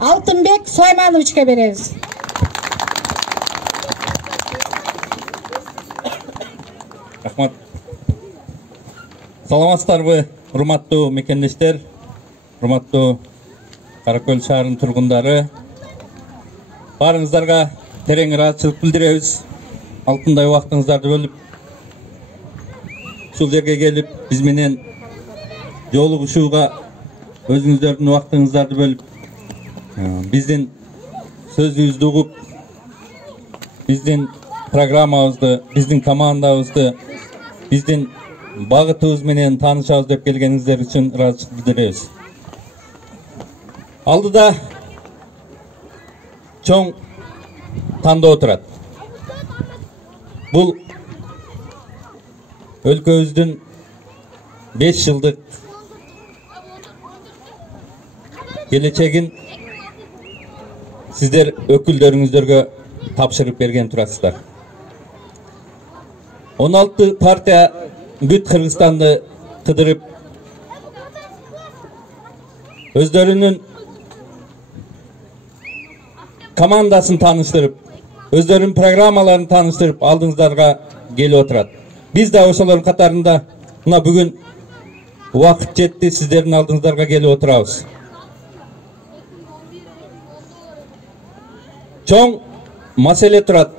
Алтынбек Сулаймановичке беребиз. Рахмат. Саламатсыздарбы, урматтуу мекендештер, урматтуу Кара Көл шаарынын тургундары. Барыңыздарга терең ыраазычылык билдиребиз. Алтындай убактыңыздарды бөлүп, ушул жерге келип, биз менен жолугушууга өзүңүздөрдүн убактыңыздарды бөлүп, биздин сөзүбүздү угуп, биздин программабызды, биздин командабызды, биздин багытыбыз менен таанышабыз деп келгениңиздер үчүн ыраазычылык билдиребиз. Алдыда чоң тандоо турат. Бул өлкөбүздүн 5 жылдык келечегин сиздер өкүлдөрүңүздөргө тапшырып берген турасыздар. 16 партия бүт Кыргызстанды кыдырып, өздөрүнүн командасын тааныштырып, өздөрүнүн программаларын тааныштырып алдыңыздарга келип отурат. Биз да ошолордун катарында мына бүгүн убакыт жетти, сиздердин алдыңыздарга келип отурабыз. Чоң маселе турат.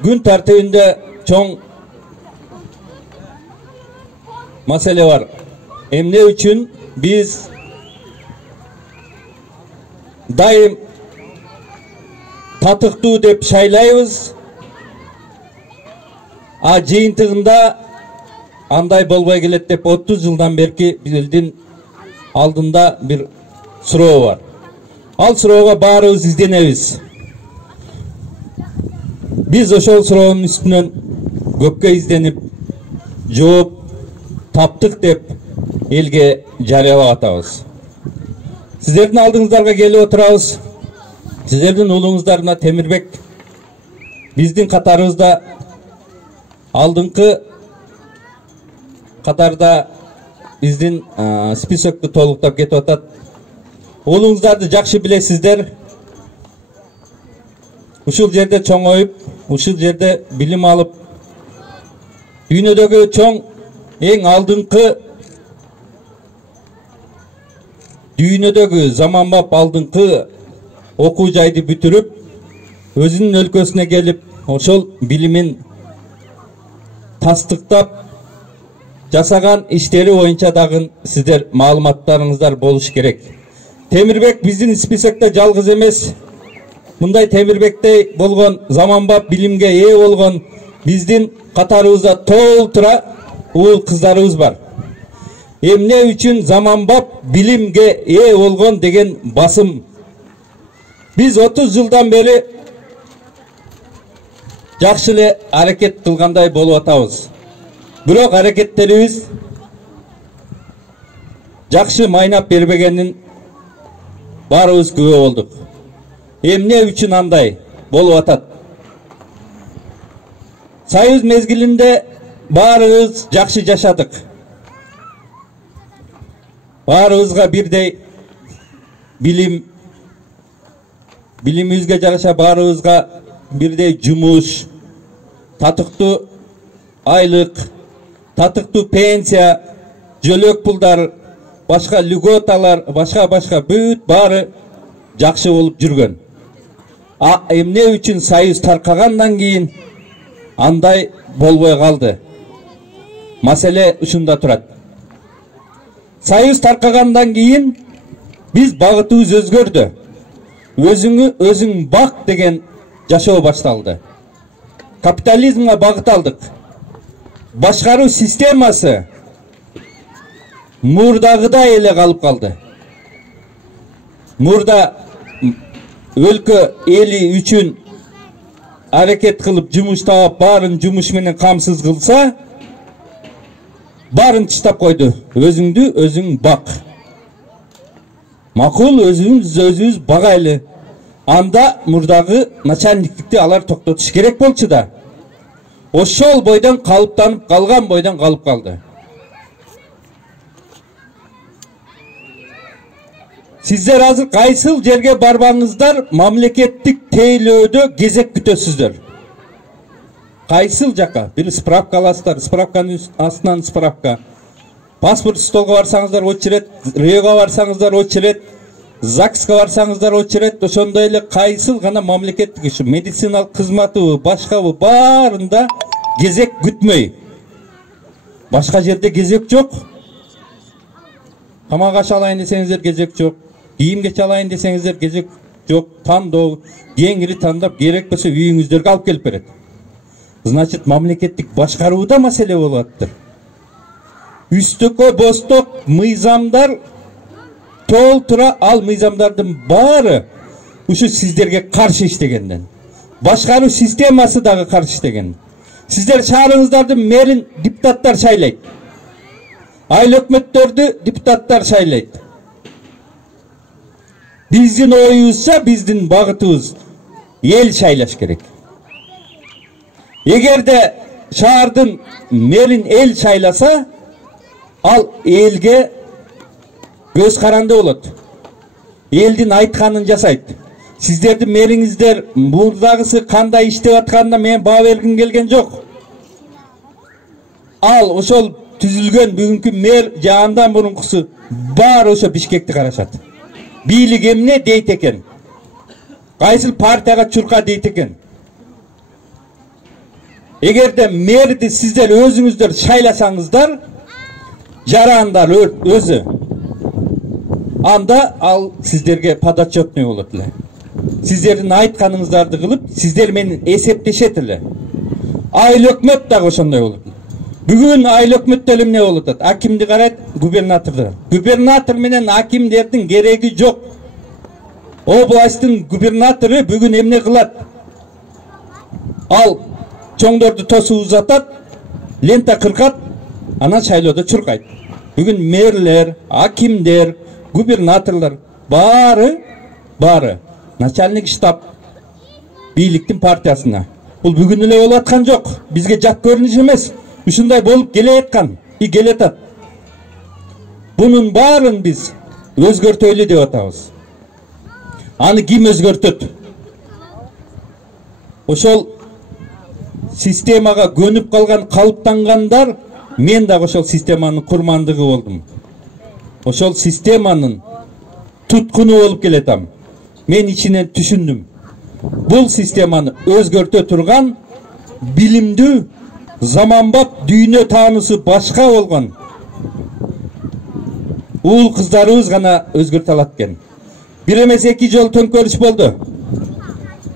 Күн тартибинде чоң маселе бар. Эмне үчүн биз дайым татыктуу деп шайлайбыз, а жыйынтыгында андай болбой келет деп 30 жылдан берки биздин алдында бир суроо бар. Ал суроого баарыбыз изденебиз. Биз ошол суроонун үстүнөн көпкө изденип, жооп таптык деп элге жарыялап атабыз. Сиздердин алдыңыздарга келип отурабыз. Сиздердин улуңуздарына Темирбек биздин катарыбызда алдыңкы катарда биздин списокты толуктап кетип атат. Улуңуздарды жакшы билесиздер. Ушул жерде чоңоюп, ушул жерде билим алып, дүйнөдөгү чоң эң алдыңкы дүйнөдөгү заманбап алдыңкы окуу жайды бүтүрүп, өзүнүн өлкөсүнө келип, ошол билимин тастыктап жасаган иштери боюнча дагы сиздер маалыматтарыңыздар болуш керек. Темирбек биздин списокто жалгыз эмес. Мындай Темирбектей болгон, заманбап билимге ээ болгон биздин катарыбызда толтура уул кыздарыбыз бар. Эмне үчүн заманбап билимге ээ болгон деген басым. Биз 30 жылдан бери жакшы эле аракет кылгандай болуп атабыз. Бирок аракеттерибиз жакшы майнап бербегенин баарыбыз күбө болдук. Эмне үчүн андай болуп атат? Союз мезгилинде баарыбыз жакшы жашадык. Баарыбызга бирдей билимибизге жараша баарыбызга бирдей жумуш, татыктуу айлык, татыктуу пенсия, жөлөк пулдар, башка льготалар, башка бүт баары жакшы болуп жүргөн. А эмне үчүн союз таркагандан кийин андай болбой калды? Маселе ушунда турат. Союз таркагандан кийин биз багытыбыз өзгөрдү. Өзүң бак деген жашоо башталды. Капитализмге багыт алдык. Башкаруу системасы мурдагыдай эле калып калды. Мурда өлкө эли үчүн аракет кылып жумуш таап, баарын жумуш менен камсыз кылса, баарын тыштап койду. Өзүңдү өзүң бак. Макул, өзүбүз багайлы. Анда мурдагы начальниктикти алар токтотуш керек болчу да. Ошол бойдон калыптанып калган бойдон калып калды. Сиздер азыр кайсыл жерге барбаңыздар мамлекеттик тейлөөдө кезек күтөсүздөр. Кайсыл жака? Бир справка аласыздар, справканын астынан справка. Паспорт столго барсаңыздар очерет, РЭОга барсаңыздар очерет, ЗАГСка барсаңыздар очерет, ошондой эле кайсыл гана мамлекеттик ушу медициналык кызматыбы, башкабы баарында кезек күтмөй. Башка жерде кезек жок. Тамак аш алайын десеңиздер кезек жок. Кийим кеч алайын десеңиздер кезек жок. Тандоо, кеңири тандап керек болсо үйүңүздөргө алып келип берет. Значит, мамлекеттик башкарууда маселе болуп атыптыр. Үстөккө босток мыйзамдар толтура, ал мыйзамдардын баары ушу сиздерге каршы иштегенден. Башкаруу системасы дагы каршы иштеген. Сиздер шаарыңыздардын мэрин депутаттар шайлайт. Айыл өкмөттөрдү депутаттар шайлайт. Биздин оюбузча, биздин багытыбыз эл шайлаш керек. Эгерде шаардын мэрин эл шайласа, ал элге көз каранды болот. Элдин айтканын жасайт. Сиздердин мэриңиздер мурдагысы кандай иштеп атканына мен баа бергим келген жок. Ал ошол түзүлгөн бүгүнкү мэр жаандан мурункусу баары ошо Бишкекти карашат. Бийлик эмне дейт экен? Кайсыл партияга чурка дейт экен? Эгерде мэрди сиздер өзүңүздөр шайласаңыздар, жарандар өзү, анда ал сиздерге подотчетный болот эле. Сиздердин айтканыңыздарды кылып, сиздер менен эсептешет эле. Айыл өкмөт дагы ошондой болот. Бүгүн айыл өкмөттө эмне болуп атат? Акимди карайт, губернаторду. Губернатор менен акимдердин кереги жок. Областтын губернатору бүгүн эмне кылат? Ал чоңдорду тосуп узатат, лента кыркат, анан шайлоодо чуркайт. Бүгүн мэрлер, акимдер, губернаторлор баары начальник штаб бийликтин партиясына. Бул бүгүн эле болуп аткан жок. Бизге жат көрүнүш эмес. Ушундай болуп келеаткан и келетат. Бунун баарын биз өзгөртөлү деп атабыз. Аны ким өзгөртөт? Ошол системага көнүп калган, калыптангандар, мен дагы ошол системанын курмандыгы болдум. Ошол системанын туткуну болуп келетам. Мен ичинен түшүндүм. Бул системаны өзгөртө турган билимдүү, заманбап дүйнө таанысы башка болгон уул кыздарыбыз гана өзгөртө алат экен. Бир эмес 2 жол төңкөрүш болду.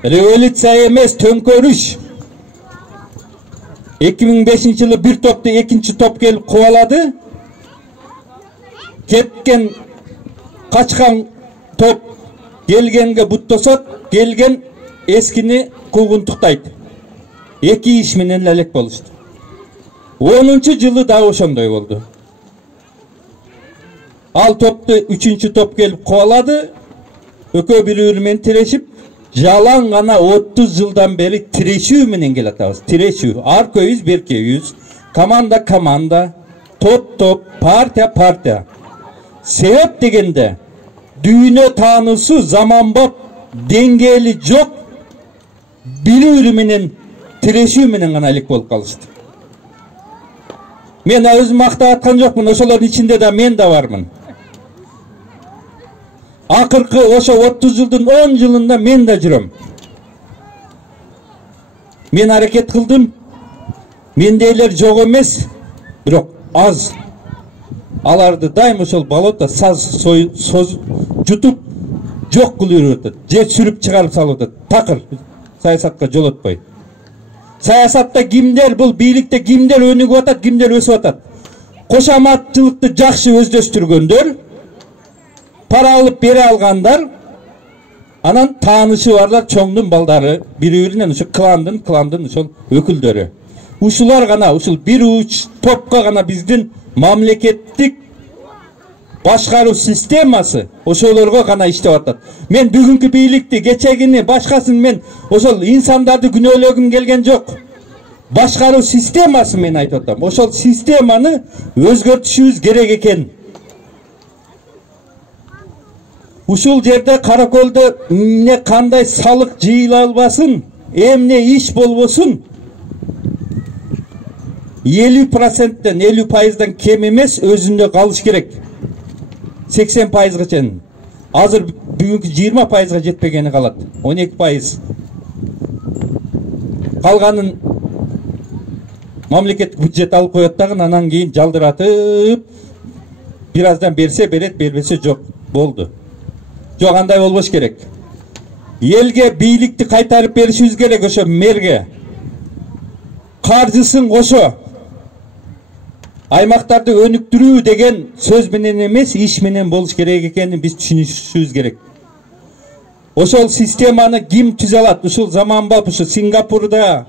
Революция эмес, төңкөрүш. 2005-жылы бир топту экинчи топ келип кубалады. Кеткен, качкан топ келгенге буттосот, келген эскини куугунтуктайт. 2 иш менен элек болушту. 10-жылы да ошондой болду. Ал топту 3-топ келип кубалады. Экөө бири-бири менен тирешип, жалаң гана 30 жылдан бери тирешүү менен келатабыз. Тирешүү, арка үйүз, берке үйүз, команда, топ, партия. Себеп дегенде, дүйнө таанысы заманбап деңгээли жок, бири-бири менен тирешүү менен гана элек болуп калышты. Мен өзүм мактап аткан жокмун, ошолордун ичинде да мен да бармын. Акыркы ошо 30 жылдын 10 жылында мен да жүрөм. Мен аракет кылдым. Мендейлер жок эмес, бирок аз. Аларды дайым ошол болото саз жутуп жок кылып атат. Же сүрүп чыгарып салып атат. Такыр саясатка жолотпой. Саясатта кимдер, бул бийликте кимдер өнүгүп атат, кимдер өсүп атат. Кошаматчылыкты жакшы өздөштүргөндөр, пара алып бере алгандар, анан таанышы барлар, чоңдун балдары, бири-биринен ошо кландын ошол өкүлдөрү. Ушулар гана, ушул бир уч топко гана биздин мамлекеттик башкаруу системасы ошолорго гана иштеп атат. Мен бүгүнкү бийликти, кечегини, башкасын мен ошол инсандарды күнөөлөгүм келген жок. Башкаруу системасы мен айтып атам. Ошол системаны өзгөртүшүбүз керек экен. Ушул жерде Каракөлдө эмне кандай салык жыйыла албасын, эмне иш болбосун, 50%-тен 50%-дан кем эмес өзүндө калыш керек. 80%-га чейин. Азыр бүгүнкү 20%-га жетпегени калат. 12%. Калганын мамлекеттик бюджет алып коет дагы, анан кийин жалдыратып бир аздан берсе берет, бербесе жок. Болду. Жок, андай болбош керек. Элге бийликти кайтарып беришибиз керек, ошо мэрге. Каржысын кошо. Аймактарды өнүктүрүү деген сөз менен эмес, иш менен болуш керек экенин биз түшүнүшүбүз керек. Ошол системаны ким түзө алат? Ушул заманбап, ушу Сингапурда,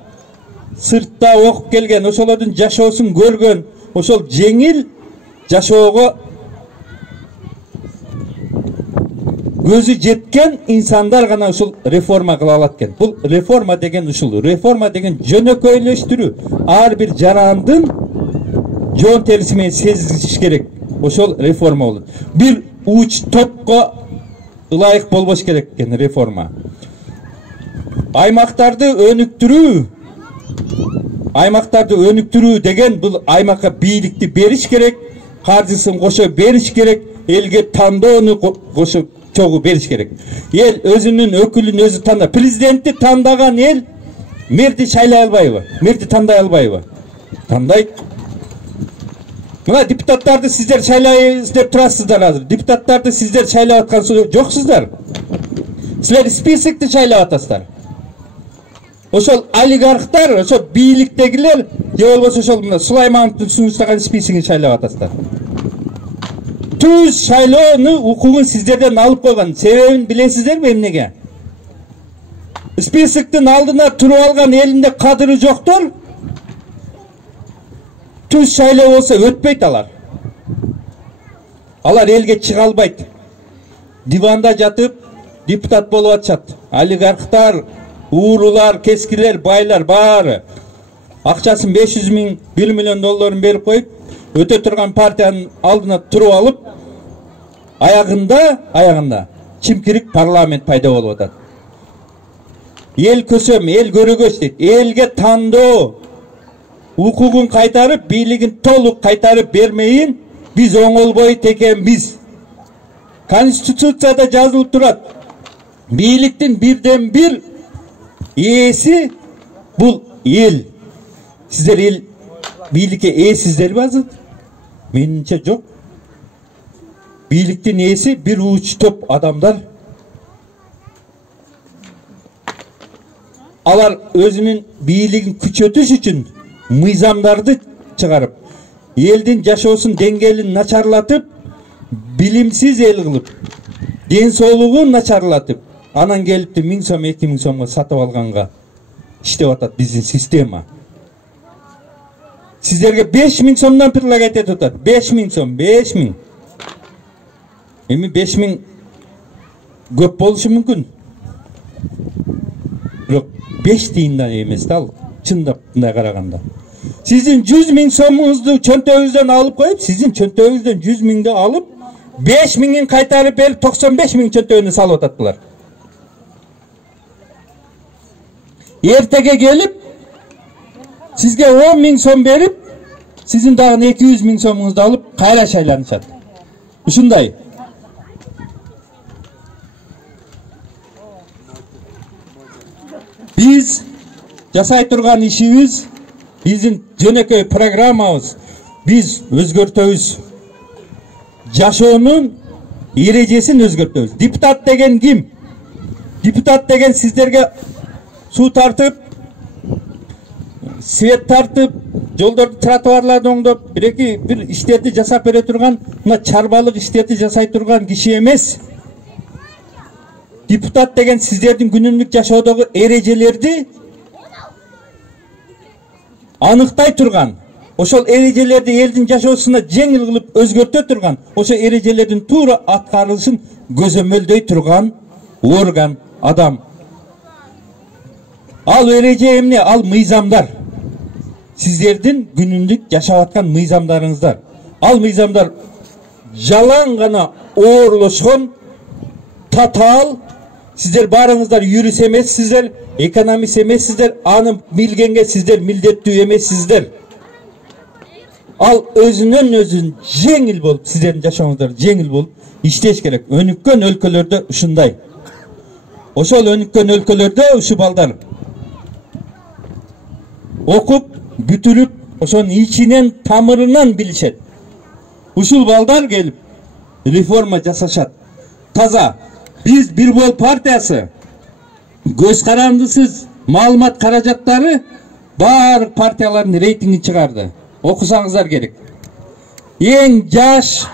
сыртта окуп келген, ошолордун жашоосун көргөн, ошол жеңил жашоого көзү жеткен инсандар гана ушул реформа кыла алат экен. Бул реформа деген ушул. Реформа деген жөнөкөйлөштүрүү. Ар бир жарандын жоон териси менен сезиш керек. Ошол реформа болот. Бир уч топко ылайык болбош керек экен реформа. Аймактарды өнүктүрүү деген бул аймакка бийликти бериш керек, каржысын кошо бериш керек, элге тандоону кошо чогуу бериш керек. Эл өзүнүн өкүлүн өзү танда. Президентти тандаган эл мэрди шайлай албайбы? Мэрди тандай албайбы? Тандайт. Мына депутаттарды сиздер шайлайбыз деп турасыздар азыр. Депутаттарды сиздер шайлап аткан жоксуздар. Силер списокти шайлап атасыздар. Ошол олигархтар, ошол бийликтегилер, же болбосо ошол мына Сулаймановдун сунуштаган списогин шайлап атасыздар. Түз шайлоону укугун сиздерден алып койгон. Себебин билесиздерби эмнеге? Списоктун алдына туруп алган элинде кадыры жоктор түз шайлоо болсо өтпөйт алар. Алар элге чыга албайт. Диванда жатып депутат болуп атышат. Олигархтар, уурулар, кескилер, байлар баары акчасын 500 миң, 1 миллион долларын берип коюп, өтө турган партиянын алдына туруп алып, аягында чимкирик парламент пайда болуп атат. Эл көсөм, эл көрөгөч дейт. Элге тандоо укугун кайтарып, бийлигин толук кайтарып бермейин биз оңолбойт экенбиз. Конституцияда жазылып турат. Бийликтин бирден бир ээси бул эл. Сиздер эл бийликке ээсиздерби азыр? Менимче жок. Бийликтин ээси бир уч топ адамдар. Алар өзүнүн бийлигин күчөтүш үчүн мыйзамдарды чыгарып, элдин жашоосун деңгээлин начарлатып, билимсиз эл кылып, ден соолугун начарлатып, анан келипти 1000 сом, 2000 сомго сатып алганга иштеп атат биздин система. Сиздерге 5000 сомдон предлагать этип атат. 5000 сом, 5000. Эми 5000 көп болушу мүмкүн. Бирок 5 тиындан эмес да ал. Чындап мындай караганда. Сиздин 100 миң сомуңузду чөнтөгүңүздөн алып коюп, сиздин чөнтөгүңүздөн 100 миңди алып, 5 миңин кайтарып берип 95 миң чөнтөгүнө салып ататтылар. Эртеге келип, сизге 10 миң сом берип, сиздин дагы 200 миң сомуңузду алып, кайра шайланышат. Ушундай. Биз жасай турган ишибиз, биздин жөнөкөй программабыз, биз өзгөртөбүз. Жашоонун эрежесин өзгөртөбүз. Депутат деген ким? Депутат деген сиздерге суу тартып, свет тартып, жолдорду, тротуарларды оңдоп, бир иштерди жасап бере турган, мына чарбалык иштерди жасай турган киши эмес. Депутат деген сиздердин күнүмдүк жашоодогу эрежелерди аныктай турган, ошол эрежелерди элдин жашоосуна жеңил кылып өзгөртө турган, ошол эрежелердин туура аткарылышын көзөмөлдөй турган орган, адам. Ал эреже эмне? Ал мыйзамдар. Сиздердин күнүмдүк жашап аткан мыйзамдарыңыздар. Ал мыйзамдар жалаң гана оорлошкон Татаал, сіздер барыңыздар юрист емессіздер, экономист емессіздер, аны билгенге сіздер милдеттүү емессіздер. Ал өзүнөн өзүн жеңил болуп, сіздердин жашооңуздар жеңил болуп иштеш керек. Өнүккөн өлкөлөрдө ушундай. Ошол өнүккөн өлкөлөрдө ушу балдар окуп, бүтүрүп, ошонун ичинен, тамырынан билишет. Ушул балдар келип реформа жасашат. Таза. Биз Бир Бол партиясы көз карандысыз маалымат каражаттары баардык партиялардын рейтингин чыгарды. Окусаңыздар керек. Эң жаш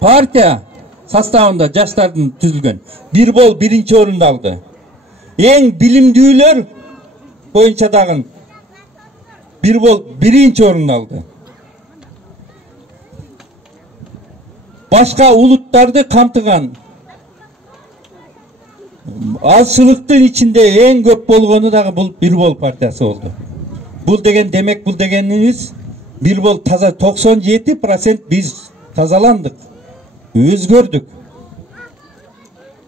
партия составында жаштардын түзүлгөн. Бир Бол биринчи орунду алды. Эң билимдүүлөр боюнча дагы Бир Бол биринчи орунду алды. Башка улуттарды камтыган азчылыктын ичинде эң көп болгону дагы бул Бир Бол партиясы болду. Бул деген демек, бул дегенибиз Бир Бол таза 97% биз тазаландык, өзгөрдүк.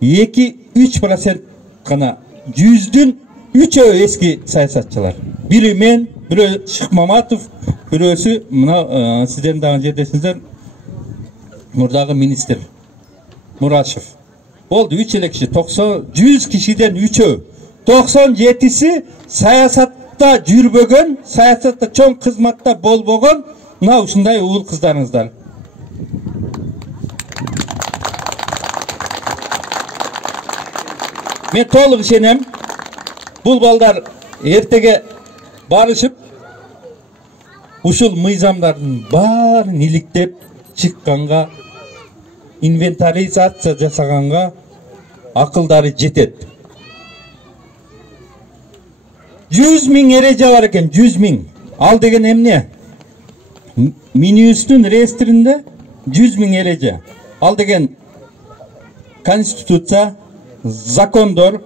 2-3% гана 100дүн 3-өө эски саясатчылар. Бири мен, бирөө Шыкмаматов, бирөөсү мына сиздердин дагы жерлешиңиздер мурдагы министр Мурашев. Болду 3 эле киши, 100 кишиден 3-өө. 97си саясатта жүрбөгөн, саясатта чоң кызматта болбогон, мына ушундай уул кыздарыңыздар. Мен толук ишенем. Бул балдар эртеге барышып, ушул мыйзамдардын баарын иликтеп чыкканга, инвентаризация жасаганга акылдары жетет. 100 000 эреже бар экен, 100 000. Ал деген эмне? Минюстун реестринде 100 000 эреже. Ал деген конституция, закондор,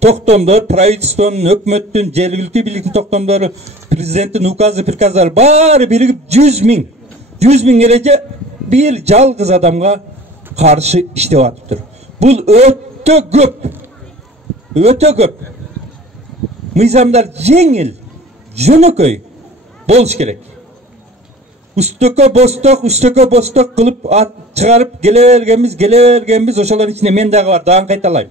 токтомдор, правительствонун, өкмөттүн, жергиликтүү бийликтин токтомдору, президенттин указы, приказдары баары биригип 100 000. 100 000 эреже бир жалгыз адамга каршы иштеп атыптыр. Бул өтө көп. Өтө көп. Мыйзамдар жеңил, жөнөкөй болуш керек. Үстөккө босток кылып чыгарып келе бергенбиз, ошолордун ичинде мен дагы бар, дагы кайталайм.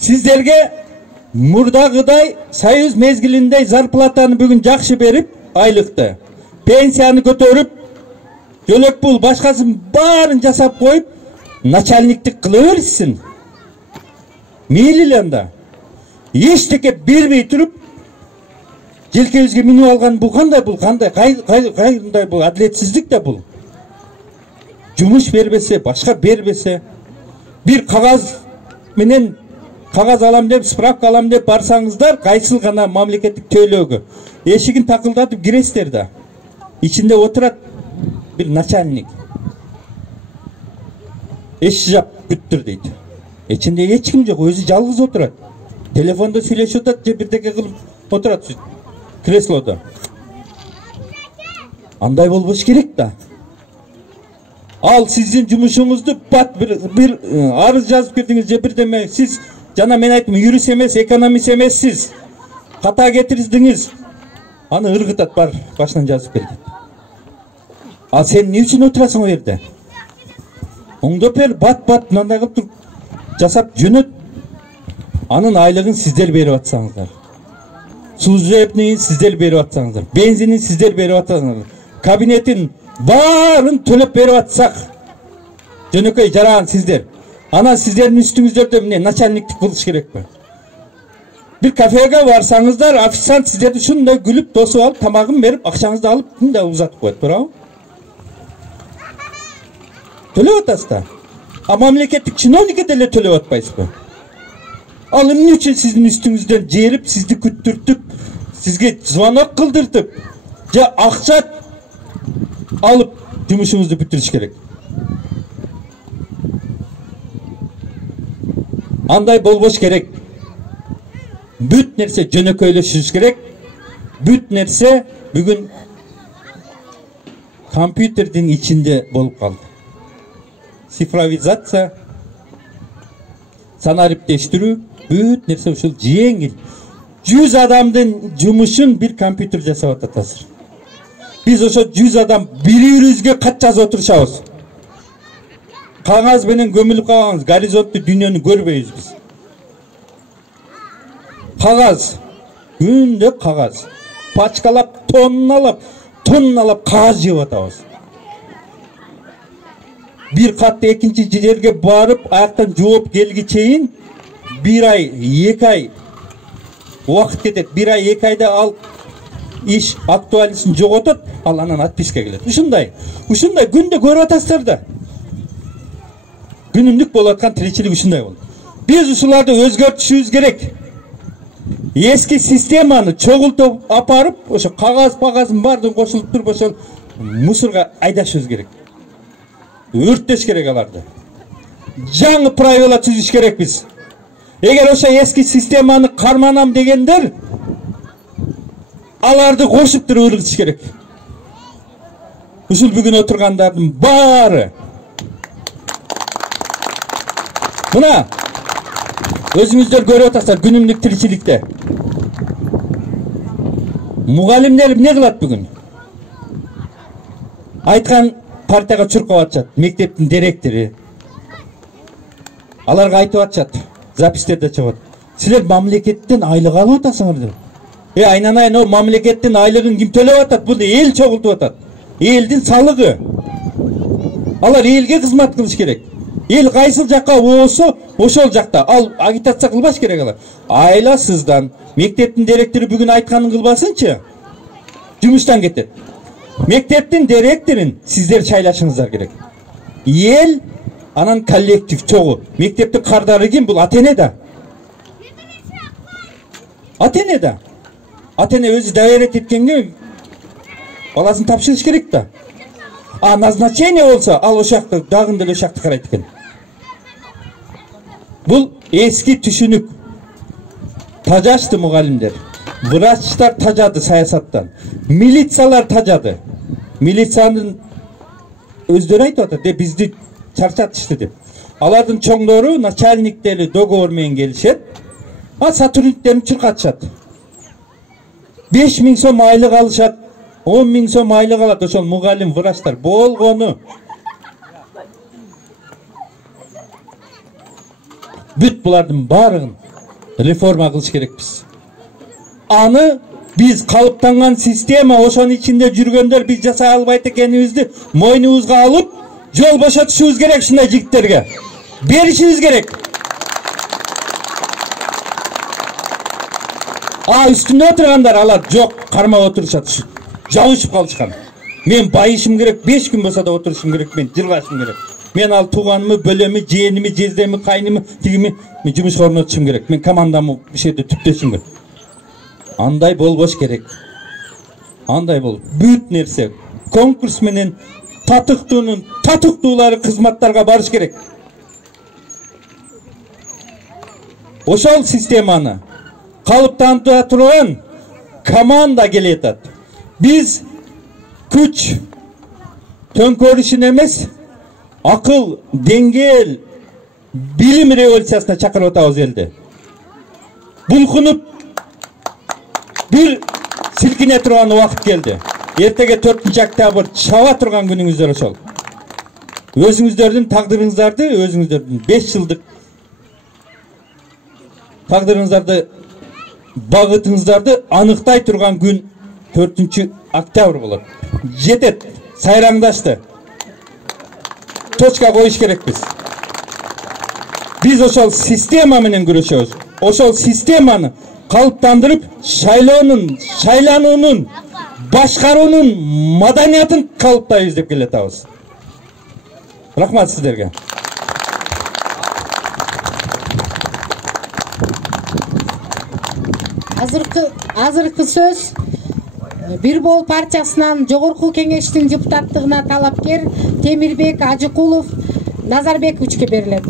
Сиздерге мурдагыдай союз мезгилиндей зарплатаны бүгүн жакшы берип, айлыкты, пенсияны көтөрүп, жөлөк пул башкасын баарын жасап коюп, начальниктик кыла берсин. Мейли анда. Эчтеке бербей туруп, желкебизге минип алган бул кандай, кандай бул адилетсиздик да бул. Жумуш бербесе, башка бербесе, бир кагаз менен кагаз алам деп, справка алам деп барсаңыздар, кайсыл гана мамлекеттик төлөөгө эшигин такылдатып киресиздер да. Ичинде отурат бир начальник. Эш жап күттүр дейт. Ичинде эч ким жок, өзү жалгыз отурат. Телефондо сүйлөшүп атат, же бирдеке кылып отурат креслодо. Андай болбош керек да. Ал сиздин жумушуңузду бат бир арыз жазып кирдиңиз, же бирдеме, сиз жана мен айттым, юрист эмес, экономист эмессиз. Ката кетирдиңиз. Аны ыргытат, бар, башынан жазып келди. А сен эмне үчүн отурасың о жерде? Оңдоп бер, бат мындай кылып туруп жасап жөнөт. Анын айлыгын сиздер берип атсаңыздар. Служебныйын сиздер берип атсаңыздар. Бензинин сиздер берип атсаңыздар. Кабинетин баарын төлөп берип атсак, жөнөкөй жаран сиздер. Ана сиздердин үстүңүздөрдө эмне начальниктик кылыш керекпи? Бир кафеге барсаңыздар, официант сиздерди ушундай күлүп, тосуп алып, тамагын берип, акчаңызды алып, мындай узатып коет, туурабы? Төлөп атасыздар. А мамлекеттик чиновникке деле төлөп атпайсызбы? Ал эмне үчүн сиздин үстүңүздөн жерип, сизди күттүртүп, сизге звонок кылдыртып, же акча алып жумушуңузду бүтүрүш керек? Андай болбош керек. Бүт нерсе жөнөкөйлөшүш керек. Бүт нерсе бүгүн компьютердин ичинде болуп калды. Цифровизация, санариптештирүү, бүт нерсе ушул жеңил. 100 адамдын жумушун бир компьютер жасап атат азыр. Биз ошо 100 адам бири-бирибизге кат жазып отурушабыз. Кагаз менен көмүлүп калганбыз, горизонтту дүйнөнү көрбөйбүз биз. Кагаз, күндө кагаз. Пачкалап, тонналап кагаз жеп атабыз. Bir katlı ekинчи жерге барып, аяктан жооп келги чейин 1 ай, 2 ай убакыт кетет. 1 ай, 2 айда ал иш актуалисын жоготот, ал анан отписка келет. Ушундай күндө көрүп атасыздар да. Күнүмдүк болуп аткан тиричилик ушундай болду. Биз ушуларды өзгөртүшүбүз керек. Eski системаны чогултуп апарып, ошо кагаз-пагазын бардын кошулуп туруп ошол мусорго айдашыбыз керек. Өрттеш керек аларды. Жаңы правила түзүш керек биз. Эгер ошо eski системаны карманам дегендер, аларды кошуп туруп ыргытыш керек. Ушул бүгүн отургандардын баары мына өзүңүздөр көрүп атасыздар күнүмдүк тиричиликте. Мугалимдер эмне кылат бүгүн? Айткан партияга чуркап атышат, мектептин директору. Аларга айтып атышат, запистерде чыгат. Силер мамлекеттен айлык алып атасыңар деп. Айнанайын, о мамлекеттин айлыгын ким төлөп атат? Бул эл чогултуп атат. Элдин салыгы. Алар элге кызмат кылыш керек. Эл кайсыл жакка оосо, ошол жакта. Ал агитация кылбаш керек алар. Айласыздан мектептин директору бүгүн айтканын кылбасынчы, жумуштан кетет. Мектептин директорун сиздер шайлашыңыздар керек. Эл анан коллектив чогуу. Мектептин кардары ким? Бул ата-эне да. Ата-эне да. Ата-эне өзү доверять эткенге баласын тапшырыш керек да. А назначение болсо, ал ошакты дагы деле ошакты карайт экен. Бул эски түшүнүк. Тажашты мугалимдер. Врачтар тажады саясаттан. Милициялар тажады. Милициянын өздөрү айтып атат, бизди чарчатышты деп. Алардын чоңдору, начальниктери договор менен келишет, а сотрудниктерин чуркатышат. 5000 сом айлык алышат, 10.000 сом айлык алат ошол мугалим, врачтар болгону. Бүт булардын баарыгын реформа кылыш керекпиз. Аны биз калыптанган система, ошонун ичинде жүргөндөр биз жасай албайт экенибизди мойнубузга алып, жол бошотушубуз керек ушундай жигиттерге. Беришибиз керек. Үстүндө отургандар алар жок, кармап отурушат. Жабышып калышкан. Мен байышым керек, 5 күн болсо да отурушум керек, мен жыргашым керек. Мен ал тууганымы, бөлөмү, жээними, жездеми, кайнымы, тигими мен жумушка орнотушум керек. Мен командамы ишерде түптөшүм керек. Андай болбош керек. Андай бол. Бүт нерсе конкурс менен татыктуулары кызматтарга барыш керек. Ошол системаны калыптандыра турган команда келет. Биз күч төңкөрүшүн эмес, акыл, деңгэл, билим революциясына чакырып атабыз элди. Булкунуп бир силкине турган убакыт келди. Эртеге 4-октябрь чаба турган күнүңүздөр ошол. Өзүңүздөрдүн тагдырыңыздарды, өзүңүздөрдүн 5 жылдык тагдырыңыздарды, багытыңыздарды аныктай турган күн 4-октябрь болот. Жетет, сайраңдашты. Точка коюш керекпиз. Биз ошол система менен күрөшөбүз. Ошол системаны калыптандырып, шайлануунун, башкаруунун маданиятын калыптайбыз деп келатабыз. Рахмат сиздерге. Азыркы сөз Бир Бол партиясынан Жогорку Кеңештин депутаттыгына талапкер Темирбек Ажыкулов Назарбековичке берилет.